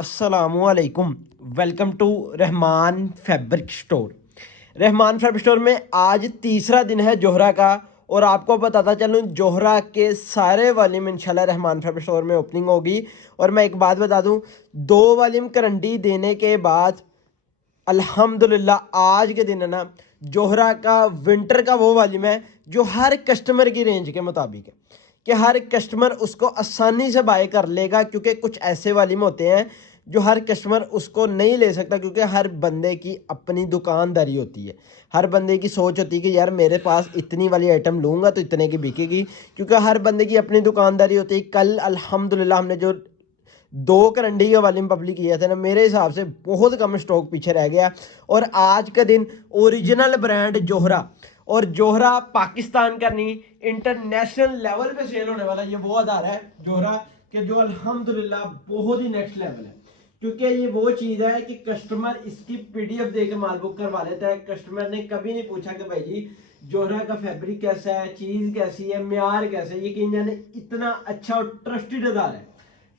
अस्सलामुअलैकुम। Welcome to Rahman fabric store. Rahman fabric store में आज तीसरा दिन है जोहरा का, और आपको बताता चलूँ जोहरा के सारे वॉल्यूम इंशाल्लाह रहमान फैब्रिक स्टोर में ओपनिंग होगी। और मैं एक बात बता दूं, 2 वॉल्यूम गारंटी देने के बाद अल्हम्दुलिल्लाह आज के दिन है ना, जोहरा का विंटर का वो वॉल्यूम है जो हर कस्टमर की रेंज के मुताबिक है कि हर कस्टमर उसको आसानी से बाय कर लेगा, क्योंकि कुछ ऐसे वॉल्यूम होते हैं जो हर कस्टमर उसको नहीं ले सकता, क्योंकि हर बंदे की अपनी दुकानदारी होती है। हर बंदे की सोच होती है कि यार मेरे पास इतनी वाली आइटम लूँगा तो इतने की बिकेगी, क्योंकि हर बंदे की अपनी दुकानदारी होती है। कल अल्हम्दुलिल्लाह हमने जो 2 करंडी के वॉल्यूम पब्लिक किया था ना, मेरे हिसाब से बहुत कम स्टॉक पीछे रह गया। और आज का दिन ओरिजिनल ब्रांड जोहरा, और जोहरा पाकिस्तान का नहीं इंटरनेशनल लेवल पे सेल होने वाला ये वो आधार है जोहरा के, जो अल्हम्दुलिल्लाह बहुत ही नेक्स्ट लेवल है। क्योंकि ये वो चीज़ है कि कस्टमर इसकी पीडीएफ देकर माल बुक करवा लेता है। कस्टमर ने कभी नहीं पूछा कि भाई जी जोहरा का फैब्रिक कैसा है, चीज़ कैसी है, म्यार कैसा है। यकीन जाने इतना अच्छा और ट्रस्टेड आधार है।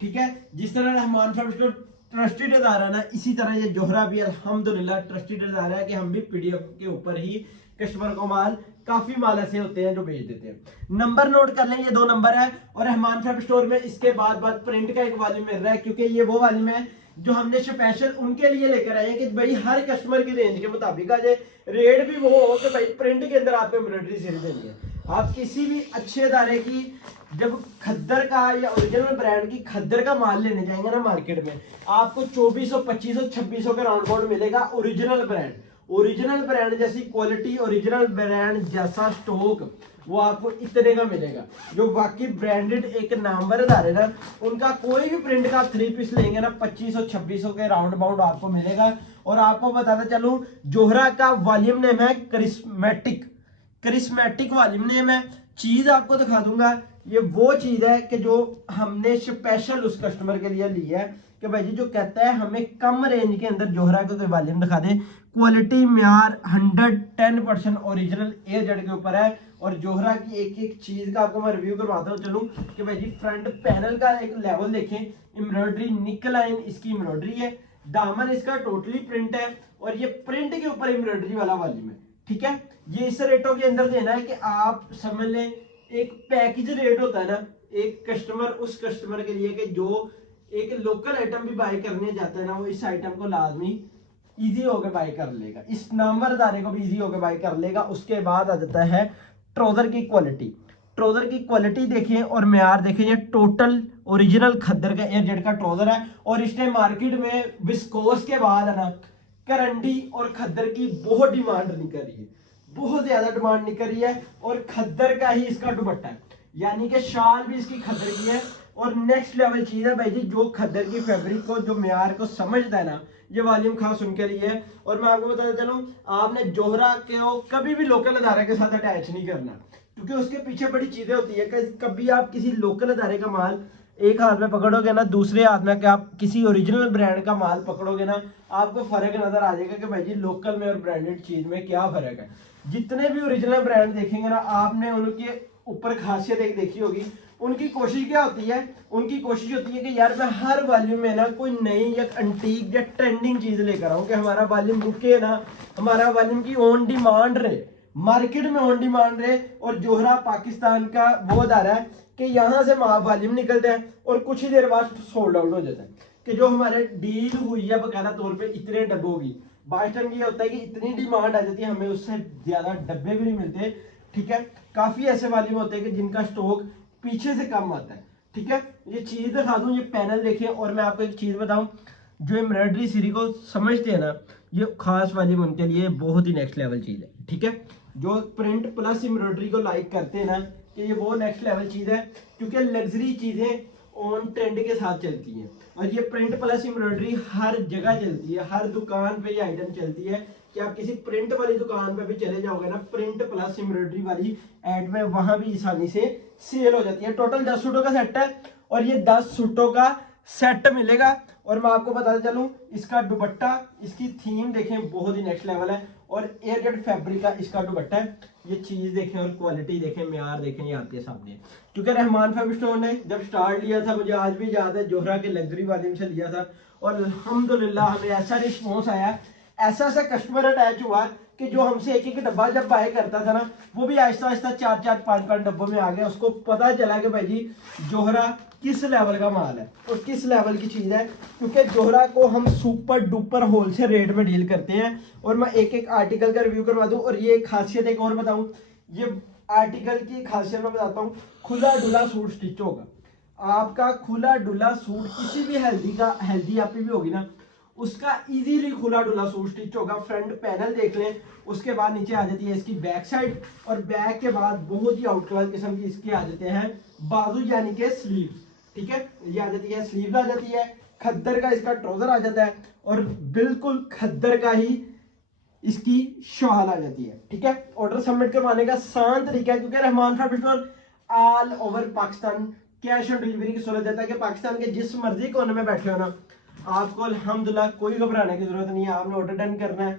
ठीक है, जिस तरह रहमान फैब्रिक ट्रस्टेड अदारा है ना, इसी तरह ये जोहरा भी अल्हम्दुलिल्लाह ट्रस्टेड अदारा है कि हम भी पीडीएफ के ऊपर ही कस्टमर को माल, काफी माल ऐसे होते हैं जो भेज देते हैं। नंबर नोट कर लें, ये 2 नंबर है। और रहमान फैब्रिक स्टोर में इसके बाद प्रिंट का एक वॉल्यूम मिल रहा है, क्योंकि ये वो वॉल्यूम है जो हमने स्पेशल उनके लिए लेकर आए हैं कि भाई हर कस्टमर की रेंज के मुताबिक आज रेट भी वो हो कि भाई प्रिंट के अंदर आपको एम्ब्रॉयडरी सीरीज देनी है। आप किसी भी अच्छे अदारे की जब खद्दर का या ओरिजिनल ब्रांड की खद्दर का माल लेने जाएंगे ना मार्केट में, आपको 2400 2500 2600 के राउंड अबाउट मिलेगा। ओरिजिनल ब्रांड, ओरिजिनल ब्रांड जैसी क्वालिटी, ओरिजिनल ब्रांड जैसा स्टॉक वो आपको इतने का मिलेगा। जो बाकी ब्रांडेड एक नामवर अदारे ना, उनका कोई भी प्रिंट का 3 पीस लेंगे ना 2500 2600 के राउंड अबाउट आपको मिलेगा। और आपको बताता चलूं, जोहरा का वॉल्यूम नेम है करिश्मेटिक, करिश्मेटिक वॉल्यूम नेम है। चीज आपको दिखा दूंगा, ये वो चीज है कि जो हमने स्पेशल उस कस्टमर के लिए ली है कि भाई जी जो कहता है हमें कम रेंज के अंदर जोहरा का कोई वॉल्यूम दिखा दे। क्वालिटी म्यार 110% ओरिजिनल एयर जेड के ऊपर है। और जोहरा की एक एक चीज का आपको मैं रिव्यू करवाता हूँ चलूँ कि भाई जी फ्रंट पैनल का एक लेवल देखें, एम्ब्रॉयडरी निकल लाइन इसकी एम्ब्रॉयडरी है, दामन इसका टोटली प्रिंट है, और ये प्रिंट के ऊपर एम्ब्रॉयडरी वाला वॉल्यूम है। ठीक है, ये इस रेटों के अंदर देना है कि आप समझ लें एक पैकेज रेट होता है ना, एक कस्टमर उस कस्टमर के लिए कि जो एक लोकल आइटम भी बाय करने जाता है ना, वो इस आइटम को लाजमी इजी होकर बाय कर लेगा, इस नंबर दारे को भी इजी होकर बाय कर लेगा। उसके बाद आ जाता है ट्राउजर की क्वालिटी। ट्राउजर की क्वालिटी देखिए और म्यार देखिए, ये टोटल ओरिजिनल खद्दर का एयर जेड का ट्राउजर है। और इस टाइम मार्केट में विस्कोस के बाद है ना, करंडी और खद्दर की बहुत डिमांड निकल रही है, बहुत ज्यादा डिमांड निकल रही है। और खद्दर का ही इसका दुपट्टा है, यानी कि शाल भी इसकी खद्दर की है। और नेक्स्ट लेवल चीज है भाई जी, जो खद्दर की फैब्रिक को, जो म्यार को समझता है ना, ये वॉल्यूम खास उनके लिए है। और मैं आपको बताता चलूं, आपने जोहरा को कभी भी लोकल अदारे के साथ अटैच नहीं करना, क्योंकि उसके पीछे बड़ी चीजें होती है कि कभी आप किसी लोकल अदारे का माल एक हाथ में पकड़ोगे ना, दूसरे हाथ में कि आप किसी ओरिजिनल ब्रांड का माल पकड़ोगे ना, आपको फर्क नजर आ जाएगा कि भाई जी लोकल में और ब्रांडेड चीज में क्या फर्क है। जितने भी ओरिजिनल ब्रांड देखेंगे ना, आपने उनके ऊपर खासियत एक देखी होगी। उनकी कोशिश क्या होती है, उनकी कोशिश होती है कि यार मैं हर वॉल्यूम में ना कोई नई या अंटीक या ट्रेंडिंग चीज लेकर आऊं कि हमारा वॉल्यूम रुके ना, हमारा वॉल्यूम की ऑन डिमांड रहे, मार्केट में ऑन डिमांड रहे। और जोहरा पाकिस्तान का वो अदारा है कि यहाँ से वॉल्यूम निकलता है और कुछ ही देर बाद सोल्ड आउट हो जाता है। कि जो हमारे डील हुई है बकायदा तौर पे इतने डब्बों की, बाई टाइम ये होता है कि इतनी डिमांड आ जाती है, हमें उससे ज्यादा डब्बे भी नहीं मिलते। ठीक है, काफी ऐसे वॉल्यूम होते हैं कि जिनका स्टॉक पीछे से कम आता है। ठीक है, ये चीज दिखा दूं, ये पैनल देखिए। और मैं आपको एक चीज बताऊं, जो एम्ब्रॉयडरी सीरी को समझते हैं ना, ये खास वॉल्यूम उनके लिए बहुत ही नेक्स्ट लेवल चीज है। ठीक है, जो प्रिंट प्लस एम्ब्रॉयडरी को लाइक करते हैं ना, कि ये वो नेक्स्ट लेवल चीज है, क्योंकि लग्जरी चीजें ऑन ट्रेंड के साथ चलती हैं। और ये प्रिंट प्लस एम्ब्रॉयडरी हर जगह चलती है, हर दुकान पे ये आइटम चलती है कि आप किसी प्रिंट वाली दुकान पे भी चले जाओगे ना, प्रिंट प्लस एम्ब्रॉयडरी वाली एड में वहां भी आसानी से सेल हो जाती है। टोटल 10 सूटों का सेट है, और ये 10 सूटों का सेट मिलेगा। और मैं आपको बताते चलूं इसका दुपट्टा, इसकी थीम देखें बहुत ही नेक्स्ट लेवल है और एयरजेट फैब्रिक का इसका दुपट्टा है। ये चीज देखें और क्वालिटी देखें, म्यार देखें, ये आपके सामने। क्योंकि रहमान फैब्रिक स्टोर ने जब स्टार्ट लिया था, मुझे आज भी याद है, जोहरा के लग्जरी वाले से लिया था और अल्हम्दुलिल्लाह हमें ऐसा रिस्पॉन्स आया, ऐसा ऐसा कस्टमर अटैच हुआ कि जो हमसे एक एक डब्बा जब बाय करता था ना, वो भी आहिस्ता आहिस्ता 4-4 5-5 डब्बों में आ गया। उसको पता चला कि भाई जी जोहरा किस लेवल का माल है और किस लेवल की चीज है। क्योंकि जोहरा को हम सुपर डुपर होलसेल रेट में डील करते हैं। और मैं एक एक आर्टिकल का रिव्यू करवा दूं। और ये खासियत एक और बताऊं, ये आर्टिकल की खासियत मैं बताता हूँ, खुला डुला सूट स्टिच होगा। आपका खुला डुला सूट किसी भी हेल्दी आपकी भी होगी ना, उसका इजीली खुला डुला सूट स्टिच होगा। फ्रंट पैनल देख लें, उसके बाद नीचे आ जाती है इसकी बैक साइड और बैक के बाद बहुत ही आउट क्लास किस्म की इसके आ जाते हैं बाजू यानी के स्लीव। ठीक है, ये आ जाती है स्लीव आ जाती है, खद्दर का इसका ट्राउजर आ जाता है और बिल्कुल खद्दर का ही इसकी शॉल आ जाती है। ठीक है, ऑर्डर सबमिट करवाने का आसान तरीका है, क्योंकि Rahman fabric store all over Pakistan cash on delivery की सहूलत देता है कि पाकिस्तान के जिस मर्जी कोने में बैठे हो ना, आपको अल्हम्दुलिल्लाह कोई घबराने की जरूरत नहीं है। आपने ऑर्डर डन करना है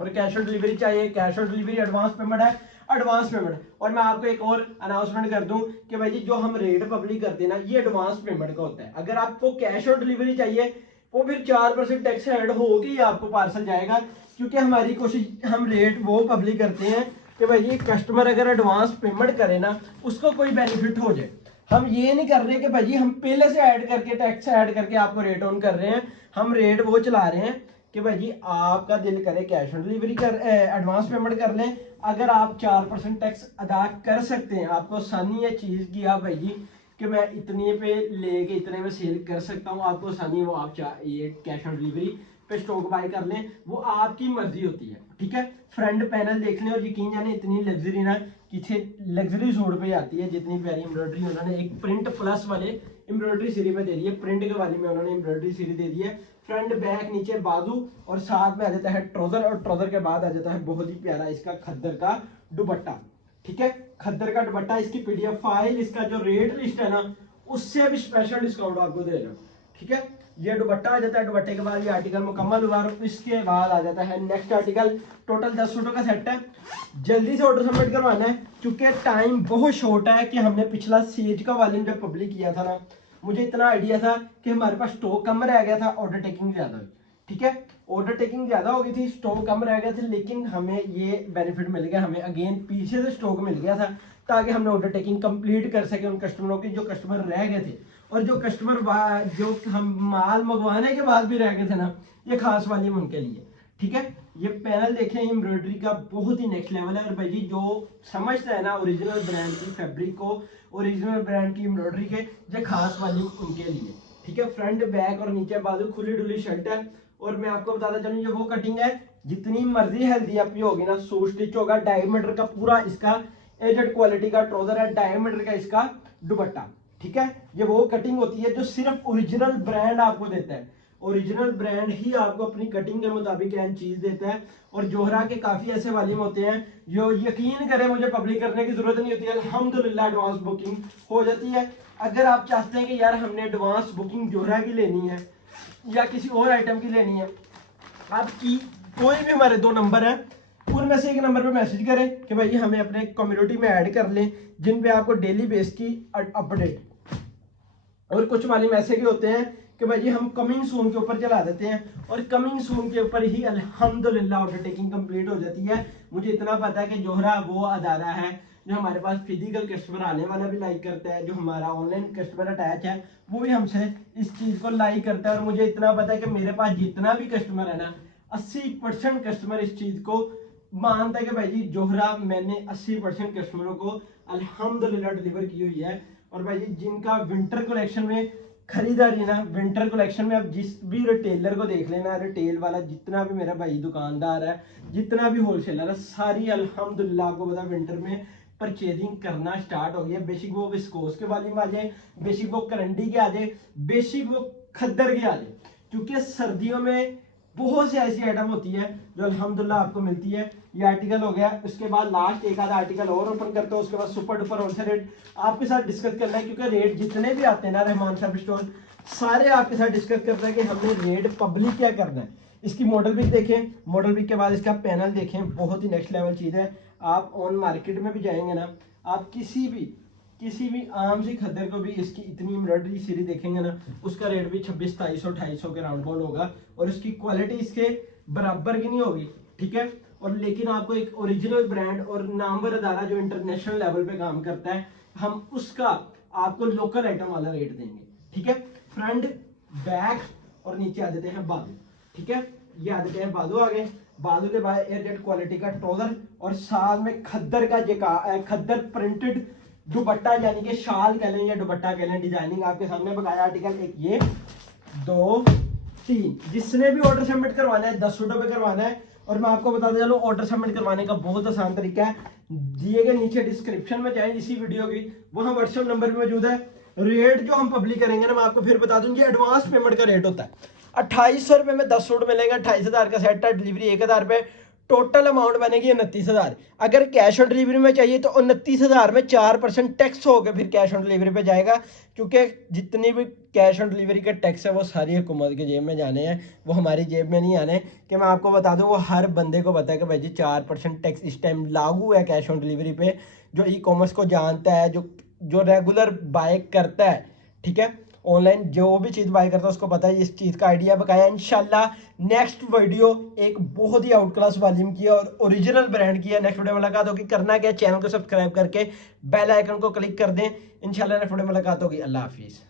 और कैश ऑन डिलीवरी चाहिए, cash on delivery, advance payment है, एडवांस पेमेंट। और मैं आपको एक और अनाउंसमेंट कर दूं कि भाई जी जो हम रेट पब्लिक करते हैं ना, ये एडवांस पेमेंट का होता है। अगर आपको कैश ऑन डिलीवरी चाहिए, वो फिर 4% टैक्स ऐड होके ही आपको पार्सल जाएगा। क्योंकि हमारी कोशिश, हम रेट वो पब्लिक करते हैं कि भाई ये कस्टमर अगर एडवांस पेमेंट करे ना, उसको कोई बेनिफिट हो जाए। हम ये नहीं कर रहे कि भाई हम पहले से ऐड करके टैक्स ऐड करके आपको रेट ऑन कर रहे हैं। हम रेट वो चला रहे हैं कि भाई जी आपका दिल करे कैश ऑन डिलीवरी कर एडवांस पेमेंट कर लें। अगर आप 4% टैक्स अदा कर सकते हैं, आपको आसानी है चीज की, आप भाई जी कि मैं इतने पे लेके इतने में सेल कर सकता हूँ, आपको आसानी है, वो आप ये कैश ऑन डिलीवरी पे स्टॉक बाय कर लें, वो आपकी मर्जी होती है। ठीक है, फ्रंट पैनल देख लें और यकीन जाने इतनी लग्जरी ना किसी लग्जरी सूट पे आती है। जितनी प्यारी एम्ब्रॉयडरी उन्होंने एक प्रिंट प्लस वाले एम्ब्रॉयडरी सीरी में दे दी है, प्रिंट के वाली में उन्होंने एम्ब्रॉयडरी सीरी दे दी है। फ्रंट बैक नीचे बाजू और साथ में आ जाता है ट्राउजर और ट्राउजर के बाद आ जाता है बहुत ही प्यारा इसका खद्दर का दुपट्टा। ठीक है, खद्दर का दुपट्टा, इसकी पीडीएफ फाइल, इसका जो रेट लिस्ट है ना, उससे भी स्पेशल डिस्काउंट आपको दे रहा हूं। ठीक है, ये दुपट्टा आ जाता है, दुपट्टे के बाद ये आर्टिकल मुकम्मल हुआ और इसके बाद आ जाता है नेक्स्ट आर्टिकल। टोटल 10 सूटों का सेट है। जल्दी से ऑर्डर सबमिट करवाना है क्योंकि टाइम बहुत शॉर्ट है। कि हमने पिछला सेज का वॉल्यूम जब पब्लिक किया था ना, मुझे इतना आइडिया था कि हमारे पास स्टॉक कम रह गया था, ऑर्डर टेकिंग ज्यादा हुई। ठीक है, ऑर्डर टेकिंग ज्यादा हो गई थी, स्टॉक कम रह गया था, लेकिन हमें ये बेनिफिट मिल गया, हमें अगेन पीछे से स्टॉक मिल गया था ताकि हमने ऑर्डर टेकिंग कंप्लीट कर सके उन कस्टमरों की जो कस्टमर रह गए थे। और जो कस्टमर जो हम माल मंगवाने के बाद भी रह गए थे ना, ये खास वाली उनके लिए। ठीक है, ये पैनल देखें एम्ब्रॉयडरी का बहुत ही नेक्स्ट लेवल है। और भाई जी जो समझता है ना ओरिजिनल ब्रांड की फैब्रिक को, ओरिजिनल ब्रांड की एम्ब्रॉयडरी के, ये खास वाली उनके लिए। ठीक है, फ्रंट बैक और नीचे बाजू खुली डुली शर्ट है। और मैं आपको बताता चलूं ये वो कटिंग है जितनी मर्जी हेल्दी आपकी होगी ना, सूट स्टिच होगा, डायमीटर का पूरा इसका एजेड क्वालिटी का ट्राउजर है, डायमीटर का इसका दुपट्टा। ठीक है, ये वो कटिंग होती है जो सिर्फ ओरिजिनल ब्रांड आपको देता है। ओरिजिनल ब्रांड ही आपको अपनी कटिंग के मुताबिक एंड चीज देता है। और जोहरा के काफी ऐसे वालिम होते हैं जो यकीन करें मुझे पब्लिक करने की जरूरत नहीं होती है, अल्हम्दुलिल्लाह एडवांस बुकिंग हो जाती है। अगर आप चाहते हैं कि यार हमने एडवांस बुकिंग जोहरा की लेनी है या किसी और आइटम की लेनी है, आपकी कोई भी हमारे 2 नंबर है, उनमें से एक नंबर पे मैसेज करें कि भाई हमें अपने कम्युनिटी में ऐड कर लें, जिन पे आपको डेली बेस की अपडेट। और कुछ मालिम ऐसे के होते हैं कि भाई हम कमिंग सून के ऊपर चला देते हैं और कमिंग सून के ऊपर ही अल्हम्दुलिल्लाह ऑर्डर टेकिंग कंप्लीट हो जाती है। मुझे इतना पता है कि जोहरा वो अदारा है जो हमारे पास फिजिकल कस्टमर आने वाला भी लाइक करता है, जो हमारा ऑनलाइन कस्टमर अटैच है वो भी हमसे इस चीज को लाइक करता है। और मुझे इतना पता है कि मेरे पास जितना भी कस्टमर है ना, 80% कस्टमर इस चीज को मानता है कि भाई जी जोहरा मैंने 80% कस्टमरों को अल्हम्दुलिल्लाह डिलीवर की हुई है। और भाई जी जिनका विंटर कलेक्शन में खरीदारी ना, विंटर कलेक्शन में आप जिस भी रिटेलर को देख लेना, रिटेल वाला जितना भी मेरा भाई दुकानदार है, जितना भी होलसेलर है, सारी अल्हम्दुलिल्लाह आपको पता विंटर में परचेजिंग करना स्टार्ट हो गया। बेसिक वो विस्कोस के वाली में आ जाए, बेसिक वो करंडी के आ जाए, बेसिक वो खद्दर के आ जाए। क्योंकि सर्दियों में बहुत सी ऐसी आइटम होती है जो अल्हम्दुलिल्लाह आपको मिलती है। ये आर्टिकल हो गया, उसके बाद लास्ट एक आधा आर्टिकल और ओपन करते हो, उसके बाद सुपर डुपर होलसेल रेट आपके साथ डिस्कस करना है। क्योंकि रेट जितने भी आते हैं ना रहमान फैब्रिक स्टोर सारे आपके साथ डिस्कस करते हैं कि हमने रेट पब्लिक क्या करना है। इसकी मॉडल पिक देखें, मॉडल पिक के बाद इसका पैनल देखें, बहुत ही नेक्स्ट लेवल चीज़ है। आप ऑन मार्केट में भी जाएंगे ना, आप किसी भी आम सी खद्दर को भी इसकी इतनी एम्ब्रॉयडरी सीरीज देखेंगे ना, उसका रेट भी 2600-2700 के राउंड बाउंड होगा और उसकी क्वालिटी इसके बराबर की नहीं होगी, ठीक है। और लेकिन आपको एक ओरिजिनल ब्रांड और नामवर अदारा जो इंटरनेशनल लेवल पे काम करता है, हम उसका आपको लोकल आइटम वाला रेट देंगे, ठीक है। फ्रंट, बैक और नीचे आ जाते हैं बाजू, ठीक है। ये आ जाते हैं बाजू, आगे बाजू के बाद एयरजेट क्वालिटी का ट्राउजर और साथ में खद्दर का खद्दर प्रिंटेड दुपट्टा, यानी कि शाल कह लें या दुपट्टा कह लें, डिजाइनिंग आपके सामने बकाया आर्टिकल। एक ये 2 3, जिसने भी ऑर्डर सबमिट करवाना है 10 सूटों पे करवाना है। और मैं आपको बताते चलूं ऑर्डर सबमिट करवाने का बहुत आसान तरीका है, दिए गए नीचे डिस्क्रिप्शन में जाएं इसी वीडियो की, वहां व्हाट्सएप नंबर भी मौजूद है। रेट जो हम पब्लिक करेंगे ना, मैं आपको फिर बता दूं, ये एडवांस पेमेंट का रेट होता है। 2800 रुपये में 10 सूट मिलेंगे, 28,000 का सेट है, डिलीवरी 1000 रुपये, टोटल अमाउंट बनेगी 29,000। अगर कैश ऑन डिलीवरी में चाहिए तो 29,000 में 4% टैक्स होकर फिर कैश ऑन डिलीवरी पे जाएगा, क्योंकि जितनी भी कैश ऑन डिलीवरी के टैक्स है वो सारी हुकूमत की जेब में जाने हैं, वो हमारी जेब में नहीं आने। कि मैं आपको बता दूं, वो हर बंदे को पता है कि भाई जी 4% टैक्स इस टाइम लागू है कैश ऑन डिलीवरी पे। जो ई कॉमर्स को जानता है, जो रेगुलर बाय करता है, ठीक है, ऑनलाइन जो भी चीज़ बाय करता है उसको पता है इस चीज़ का आइडिया बकाया। इंशाल्लाह नेक्स्ट वीडियो एक बहुत ही आउट क्लास वॉल्यूम की है और ओरिजिनल ब्रांड की है। नेक्स्ट वीडियो में मुलाकात होगी। करना क्या, चैनल को सब्सक्राइब करके बेल आइकन को क्लिक कर दें। इंशाल्लाह नेक्स्ट वीडियो में मुलाकात होगी। अल्लाह हाफिज़।